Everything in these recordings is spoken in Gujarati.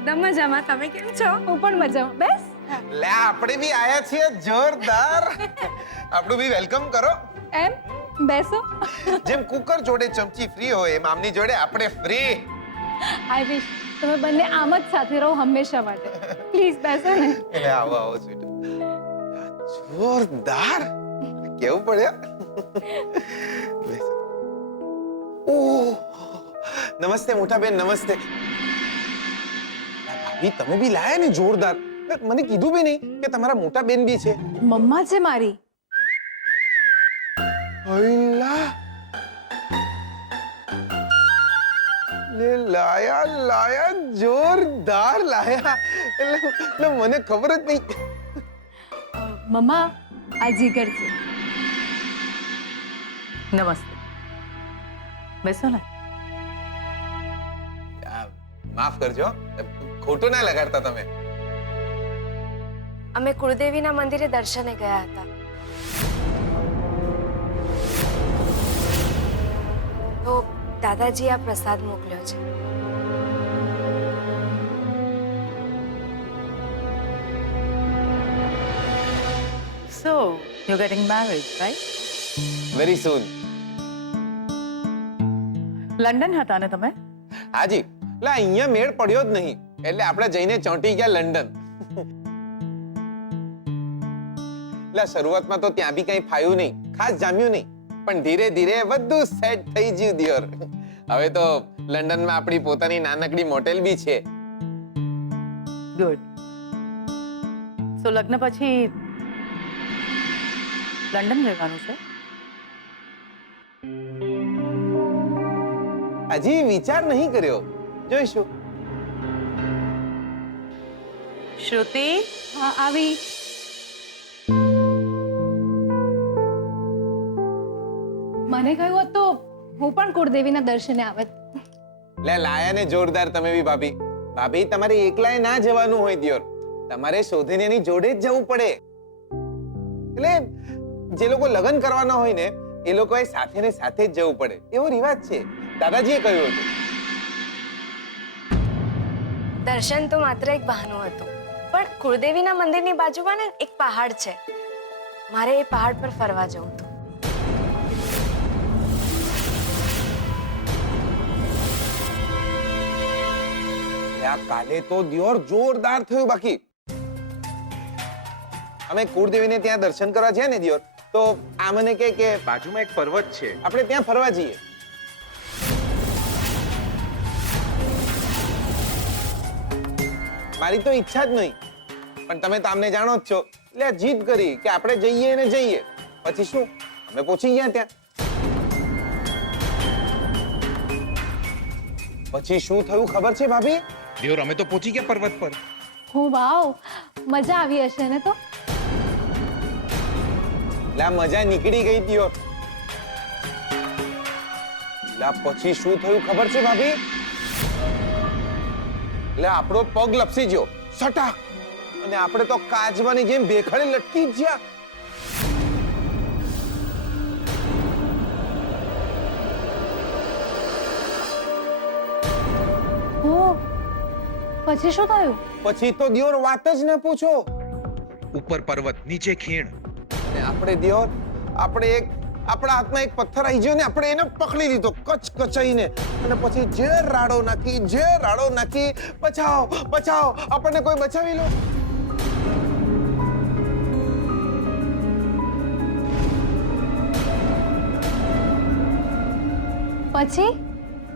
એકદમ મજામાં. તમે કેમ છો? હું પણ મજામાં. બેસ. લે આપણે બી આયા છીએ જોરદાર. આપણું બી વેલકમ કરો. એમ બેસો. જેમ કુકર જોડે ચમચી ફ્રી હોય એમ આમની જોડે આપણે ફ્રી. આઈ વિશ તમે બંને આમ જ સાથે રહો હંમેશા માટે. પ્લીઝ બેસો ને. એટલે આવો આવો સ્વીટ. જોરદાર. કેવું પડ્યા? બેસો. ઓહ નમસ્તે મોટા બેન નમસ્તે. ભાભી તમે બી લાયા ને જોરદાર. મને કીધું બી નહીં કે તમારા મોટા બેન બી છે. મમ્મા છે મારી. હૈલા લે લાયા લાયા જોરદાર લાયા. એટલે મને ખબર જ નહીં. મમ્મા આ જીગર છે. નમસ્તે. બેસો ને. માફ કરજો ખોટું ના લગાડતા તમે. અમે કુળદેવીના મંદિરે દર્શને ગયા હતા. તો દાદાજી આ પ્રસાદ મોકલ્યો છે. So, you're getting married, right? Very soon. London હતા ને તમે? હાજી એટલે અહીંયા મેળ પડ્યો જ નહીં એટલે આપણે જઈને ચોંટી ગયા લંડન. એટલે શરૂઆતમાં તો ત્યાં બી કઈ ફાયું નહીં ખાસ જામ્યું નહીં પણ ધીરે ધીરે બધું સેટ થઈ ગયું દિયોર. હવે તો લંડનમાં આપણી પોતાની નાનકડી મોટેલ બી છે. ગુડ. સો લગ્ન પછી લંડન રહેવાનું છે? હજી વિચાર નહીં કર્યો જોઈશું. શ્રુતિ, હા આવી. મને કહ્યું હોત તો હું પણ કુળદેવીના દર્શને આવત. લે લાયા ને જોરદાર તમે બી ભાભી. ભાભી તમારે એકલાએ ના જવાનું હોય દિયોર. તમારે શોધીને એની જોડે જ જવું પડે. એટલે જે લોકો લગ્ન કરવાના હોય ને એ લોકોએ સાથે ને સાથે જ જવું પડે એવો રિવાજ છે. દાદાજીએ કહ્યું હતું. દર્શન તો માત્ર એક બહાનું હતું પણ કુળદેવીના મંદિરની બાજુમાં ને એક પહાડ છે. મારે એ પહાડ પર ફરવા જવું હતું. આ કાલે તો દિયોર જોરદાર થયું. બાકી અમે કુળદેવીને ત્યાં દર્શન કરવા છે ને દિયોર તો આ મને કહે કે બાજુમાં એક પર્વત છે આપણે ત્યાં ફરવા જઈએ. મારી તો ઈચ્છા જ નહીં પણ તમે તો આમને જાણો જ છો એટલે જીદ કરી કે આપણે જઈએ ને જઈએ. પછી શું અમે પહોંચી ગયા ત્યાં. પછી શું થયું ખબર છે ભાભી? દિયોર અમે તો પહોંચી ગયા પર્વત પર. હો વાવ મજા આવી હશે ને તો. લા મજા નીકળી ગઈ દિયોર. લા પછી શું થયું ખબર છે ભાભી? લે આપણો પગ લપસી ગયો સટાક અને આપણે તો કાચવાની જેમ ભેખડે લટકી જ ગયા. હો પછી શું થયું? પછી તો દિયોર વાત જ ન પૂછો. ઉપર પર્વત નીચે ખીણ. અને આપણે દિયોર આપણે આપણા હાથમાં એક પથ્થર આવી ગયો ને આપણે એને પકડી લીધો કચ કચાઈને અને પછી જે રાડો નાખી બચાવ બચાવ આપણને કોઈ બચાવી લો.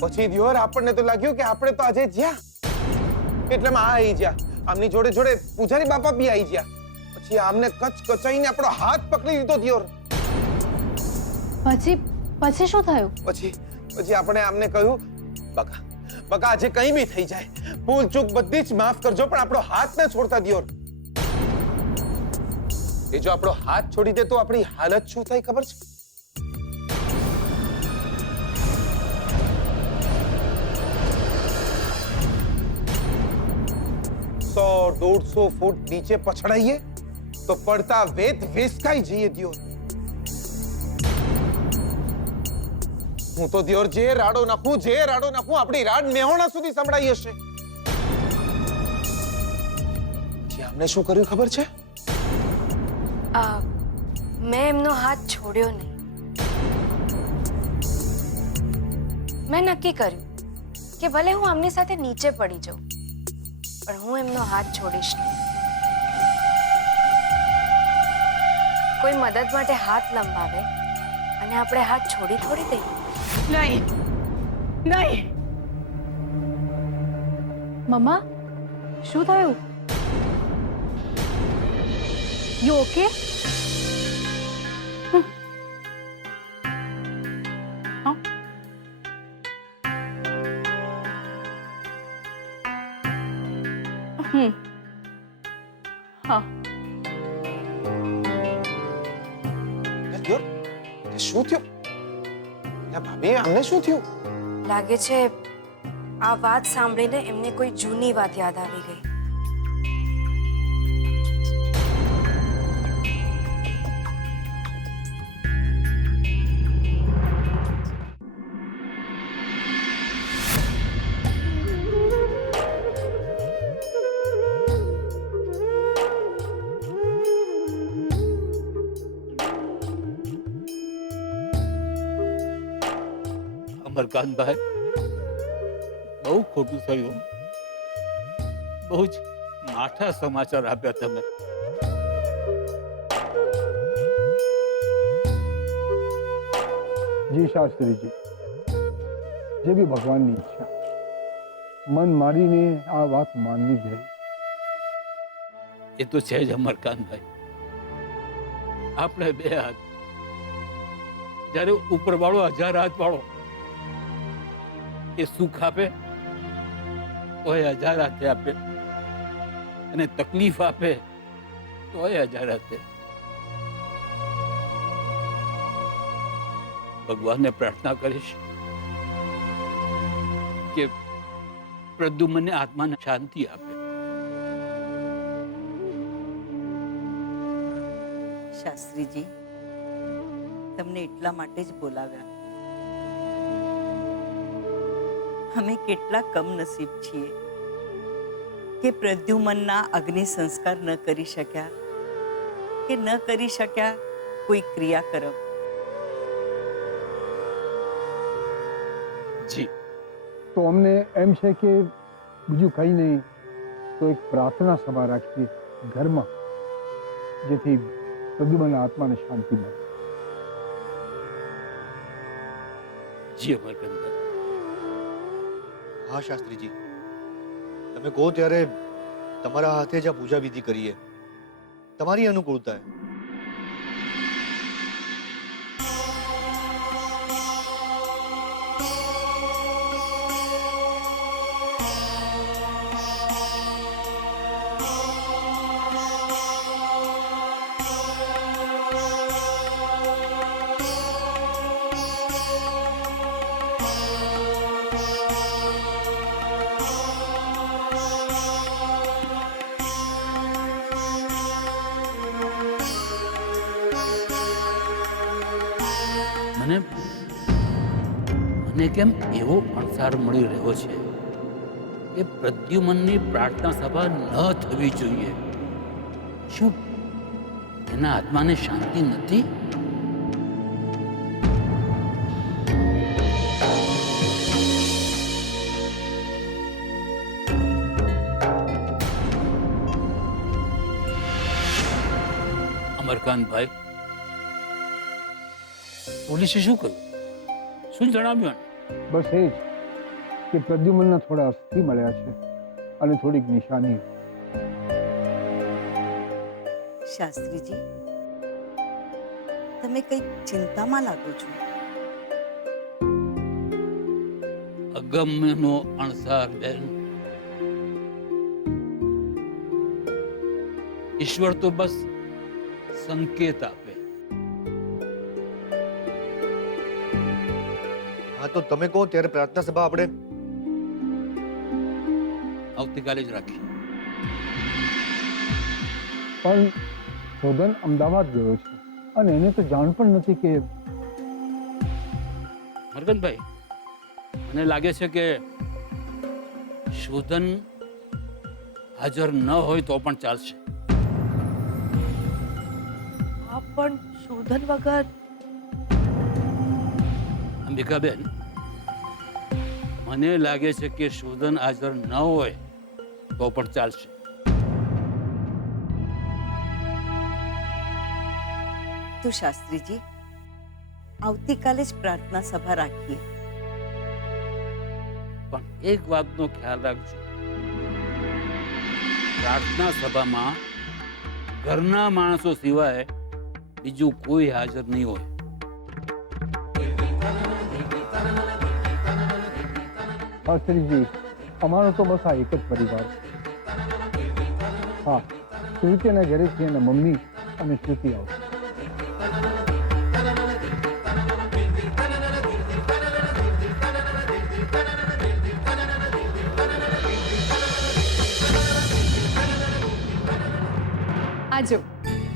પછી દિયોર આપણને તો લાગ્યું કે આપણે તો આજે જ્યાં એટલેમાં આ આવી ગયા. આમની જોડે જોડે પૂજારી બાપા બી આવી ગયા. પછી આમને કચ કચાઈને આપણો હાથ પકડી લીધો દિયોર. પછી શું થયું? પછી આપણે આમને કહ્યું બકા આજે કંઈ બી થઈ જાય ભૂલ ચૂક બધી જ માફ કરજો પણ આપણો હાથ ન છોડતા દિયોર. એ જો આપણો હાથ છોડી દે તો આપણી હાલત શું થાય ખબર છે? 100-150 ફૂટ નીચે પછડાઈએ તો પડતા વેત વિસકાઈ જઈએ દિયોર. હું તો દિયોર જે રાડો નાખું આપણી રાડ મેહોણા સુધી સંભળાઈ હશે. અમને શું કર્યું ખબર છે? મેં એમનો હાથ છોડ્યો નહીં. મેં નક્કી કર્યું કે ભલે હું આમની સાથે નીચે પડી જાઉં, પણ હું એમનો હાથ છોડીશ નહીં. કોઈ મદદ માટે હાથ લંબાવે અને આપણે હાથ છોડી થોડી દઈએ. નહીં નહીં. મમ્મા શું થયું? You okay? હા. દિયોર, એ શું થયું? ના ભાભી, અમને શું થયું? લાગે છે આ વાત સાંભળીને એમને કોઈ જૂની વાત યાદ આવી ગઈ. અમરકાંતભાઈ, બહુ ખોટું થયું. બહુ જ માઠા સમાચાર આપ્યા તમે. જી શાસ્ત્રીજી, જે બી ભગવાનની ઈચ્છા. મન મારીને આ વાત માનવી જ રહી. એ તો છે જ અમરકાંતભાઈ. આપણે બે હાથ, જ્યારે ઉપરવાળો 1000 હાથ વાળો એ સુખ આપે તો એ 1000 હાથે આપે, અને તકલીફ આપે તો એ 1000 હાથે. ભગવાનને પ્રાર્થના કરીશ કે પ્રદ્યુમ્નને આત્માને શાંતિ આપે. શાસ્ત્રીજી, તમને એટલા માટે જ બોલાવ્યા. અમે કેટલા કમનસીબ છીએ કે પ્રદ્યુમ્નના અગ્નિ સંસ્કાર ન કરી શક્યા, કે ન કરી શક્યા કોઈ ક્રિયાકર્મ. જી, તો અમને એમ છે કે બીજું કંઈ નહીં તો એક પ્રાર્થના સભા રાખીએ ઘરમાં, જેથી પ્રદ્યુમ્નના આત્માને શાંતિ મળે. જી અમરકાંતભાઈ. હા શાસ્ત્રીજી, તમે કહો ત્યારે તમારા હાથે જ આ પૂજા વિધિ કરીએ. તમારી અનુકૂળતા. મને કેમ એવો અણસાર મળી રહ્યો છે કે પ્રદ્યુમ્નની પ્રાર્થના સભા ન થવી જોઈએ. શું એના આત્માને શાંતિ નથી? અમરકાંતભાઈ, પોલીસે શું કર્યું? શું જણાવ્યું? બસ એ જ કે પ્રદ્યુમ્નના થોડા અસ્થિ મળ્યા છે અને થોડીક નિશાનીઓ. શાસ્ત્રીજી, તમે કંઈક ચિંતામાં લાગો છો. અગમ્યનો અણસાર બેન. ઈશ્વર તો બસ સંકેત આપે. હા, તો તમે કહો ત્યારે પ્રાર્થના સભા આપણે આવતીકાલે જ રાખીએ. પણ શોધન અમદાવાદ ગયો છે અને એને તો જાણ પણ નથી કે. હરગનભાઈ, મને લાગે છે કે શોધન હાજર ન હોય તો પણ ચાલશે. પણ શોધન વગર. અંબિકાબેન, મને લાગે છે કે શોધન હાજર ન હોય તો પણ ચાલશે. તો શાસ્ત્રીજી, આવતીકાલે જ પ્રાર્થના સભા રાખીએ. પણ એક વાતનો ખ્યાલ રાખજો, પ્રાર્થના સભામાં ઘરના માણસો સિવાય બીજું કોઈ હાજર નહીં હોય. શાસ્ત્રીજી, અમારો તો બસ આ એક જ પરિવાર. હા, શ્રુતિના ઘરેથી એના મમ્મી અને શ્રુતિ આવશે. આ જો,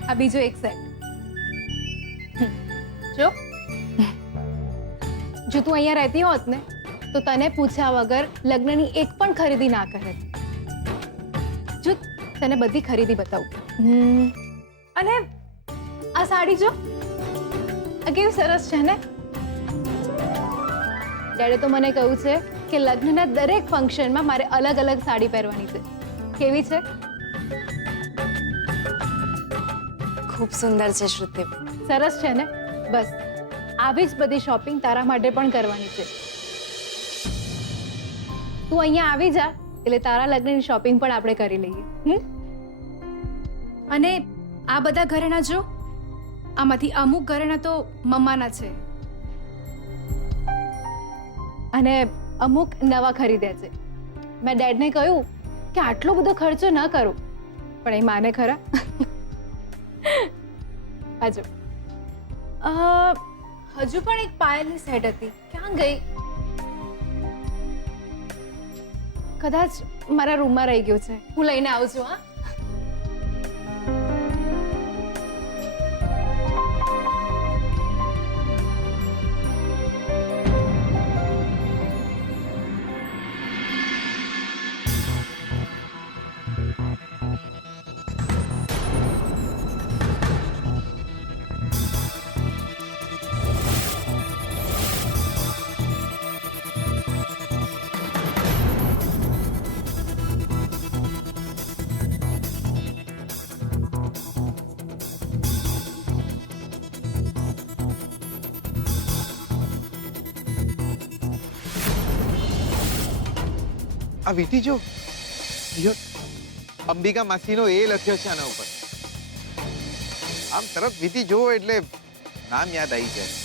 આ બીજો એક સેટ. જો જો તું અહીંયા રહેતી હોત ને તો તને પૂછ્યા વગર લગ્નની એક પણ ખરીદી ના કરે. જો તને બધી ખરીદી બતાવું. અને આ સાડી જો, આ કેવી સરસ છે ને. ડેડે તો મને કહ્યું છે કે લગ્નના દરેક ફંક્શનમાં મારે અલગ અલગ સાડી પહેરવાની છે. કેવી છે? ખૂબ સુંદર છે શ્રુતિ. સરસ છે ને. બસ આવી જ બધી શોપિંગ તારા માટે પણ કરવાની છે. તું અહીંયા આવી જા એટલે તારા લગ્નની શોપિંગ પણ આપણે કરી લઈએ. અને આ બધા ઘરેણા જો, આમાંથી અમુક ઘરેણા તો મમ્માના છે અને અમુક નવા ખરીદ્યા છે. મેં ડેડને કહ્યું કે આટલો બધો ખર્ચો ન કરું, પણ એ માને ખરા. આજો, હજુ પણ એક પાયલની સેટ હતી, ક્યાં ગઈ? કદાચ મારા રૂમમાં રહી ગયું છે. હું લઈને આવું છું. હા, આ વીટી જો, અંબિકા માસીનો એ લખ્યો છે આના ઉપર. આમ તરત વીટી જોવો એટલે નામ યાદ આવી જાય.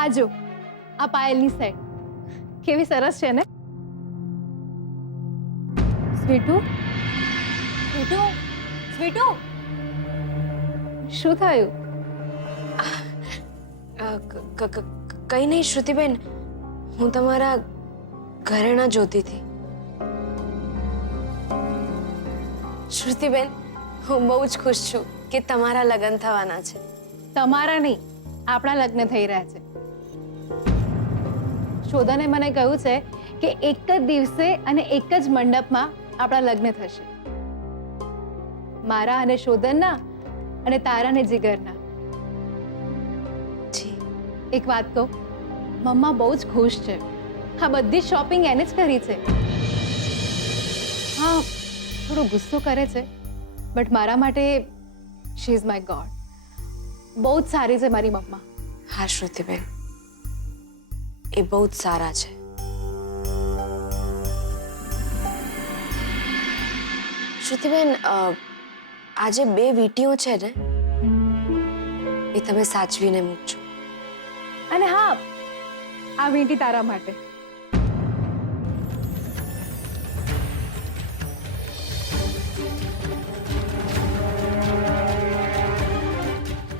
આ જો, આ પાયલની સેટ કેવી સરસ છે ને. સ્વીટુ, સ્વીટુ, સ્વીટુ, શું થયું? કઈ નહીં શ્રુતિબેન, હું તમારા ઘરેણા જોતી હતી. શ્રુતિબેન, હું બહુ જ ખુશ છું કે તમારા લગ્ન થવાના છે. તમારા નહીં, આપણા લગ્ન થઈ રહ્યા છે. શોધને મને કહ્યું છે કે એક જ દિવસે અને એક જ મંડપમાં આપણા લગ્ન થશે. મારા અને શોધનના અને તારા ને જીગરના. જી. એક વાત કહું, મમ્મા બહુ જ ખુશ છે. આ બધી શોપિંગ એને જ કરી છે. હા, થોડો ગુસ્સો કરે છે, બટ મારા માટે શી ઇઝ માય ગોડ. બહુ જ સારી છે મારી મમ્મા. હા શ્રુતિબેન, એ બહુ જ સારા છે. શ્રુતિબેન, આ જે 2 વીંટીઓ છે ને, એ તમે સાચવીને મૂકજો. અને હા, આ વીંટી તારા માટે.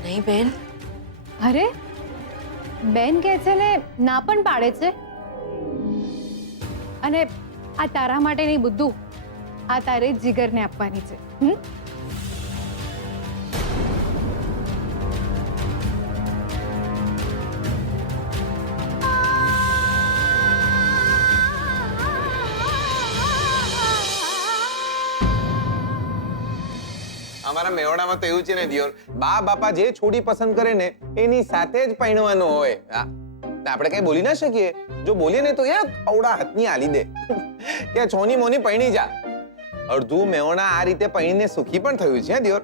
નહીં બેન, અરે બેન કહે છે ને ના પણ પાડે છે. અને આ તારા માટે નહીં બુદ્ધુ, આ તારે જીગરને આપવાની છે. અમારા મેવાડામાં તો એવું છે ને દિયોર, બા બાપા જે છોડી પસંદ કરે ને એની સાથે જ પરણવાનું હોય. હા, આપણે કઈ બોલી ના શકીએ. જો બોલીએ ને તો એ કવડા હાથની આલી દે કે છોની મોની પરણી જા. અડધું મેવાડા આ રીતે પરણીને સુખી પણ થયું છે દિયોર.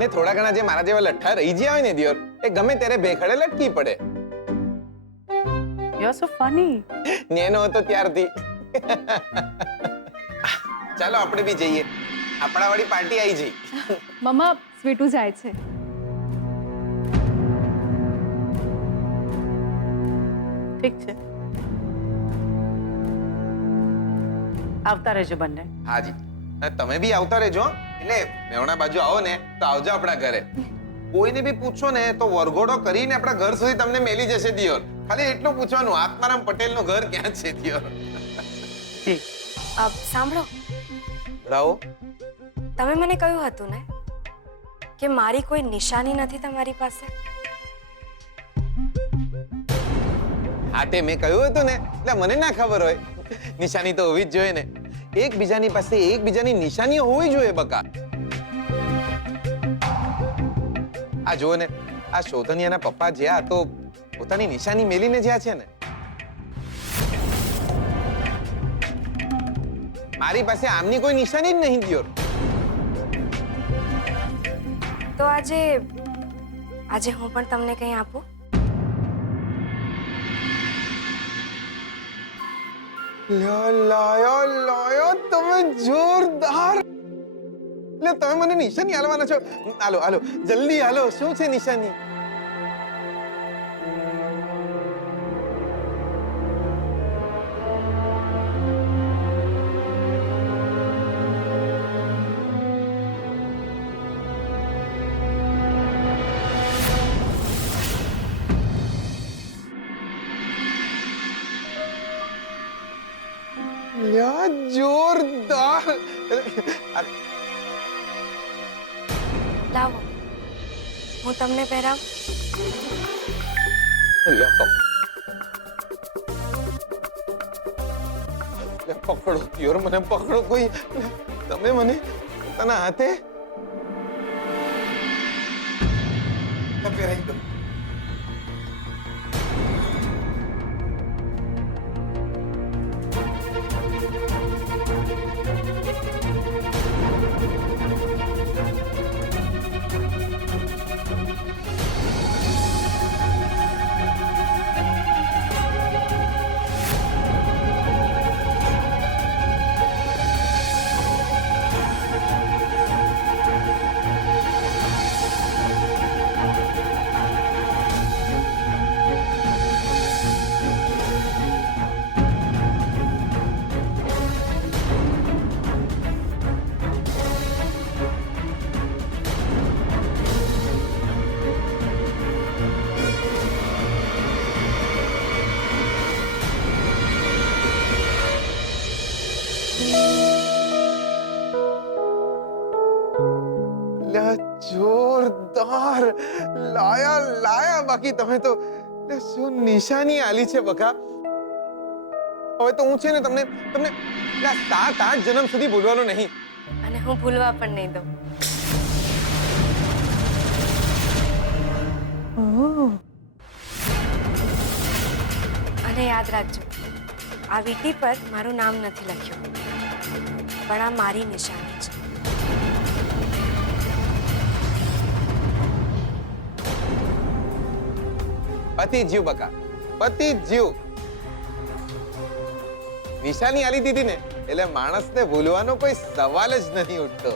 ને થોડા ઘણા જે મારા જેવા લઠ્ઠા રહી ગયા હોય ને દિયોર, એ ગમે ત્યારે ભેખડે લટકી પડે. You are so funny. Nano હતો ત્યારથી. ચાલો આપણે બી જઈએ, આપણા વાળી પાર્ટી આવી જઈ. મમ્મા સ્વીટુ જાય છે. ઠીક છે, આવતા રહેજો બંને. હાજી, અને તમે બી આવતા રહેજો. એટલે મેવણા બાજુ આવો ને તો આવજો આપણા ઘરે. કોઈને બી પૂછો ને તો વરઘોડો કરીને આપણા ઘર સુધી તમને મેલી જશે દિયોર. ખાલી એટલું પૂછવાનું, આત્મારામ પટેલનું ઘર ક્યાં છે દિયોર. જી. સાંભળો, બરાવો. તમે મને કહ્યું હતું ને કે મારી કોઈ નિશાની નથી તમારી પાસે. હા, તે મેં કહ્યું હતું ને, એટલે મને ના ખબર હોય. નિશાની તો હોવી જ જોઈએ ને. એકબીજાની પાસે એકબીજાની નિશાનીઓ હોવી જોઈએ બકા. આ જુઓ ને, આ શોધનિયાના પપ્પા જ્યાં તો પોતાની નિશાની મેલીને જ્યાં છે ને, મારી પાસે આમની કોઈ નિશાની જ નહીં દિયોર. તો આજે હું પણ તમને કંઈ આપું? લાયો તમે જોરદાર. એટલે તમે મને નિશાની આલવાના છો? હાલો હાલો જલ્દી હાલો. શું છે નિશાની? જોરદાર. લાવો, હું તમને પહેરાવું. પકડો યાર, મને પકડો કોઈ. તમે મને પોતાના હાથે પહેરાવી દો. જોરદાર. લાયા બાકી તમે તો શું નિશાની આલી છે બકા. હવે તો હું છે ને તમને 7-8 જન્મ સુધી ભૂલવાનો નહીં. અને હું ભૂલવા પણ નહીં દઉં. અને યાદ રાખજો, આ વીંટી પર મારું નામ નથી લખ્યું, પણ આ મારી નિશાની છે. પતિ જીવ બકા, પતિ જીવ. નિશાની આલી દીધી ને એટલે માણસને ભૂલવાનો કોઈ સવાલ જ નથી ઉઠતો.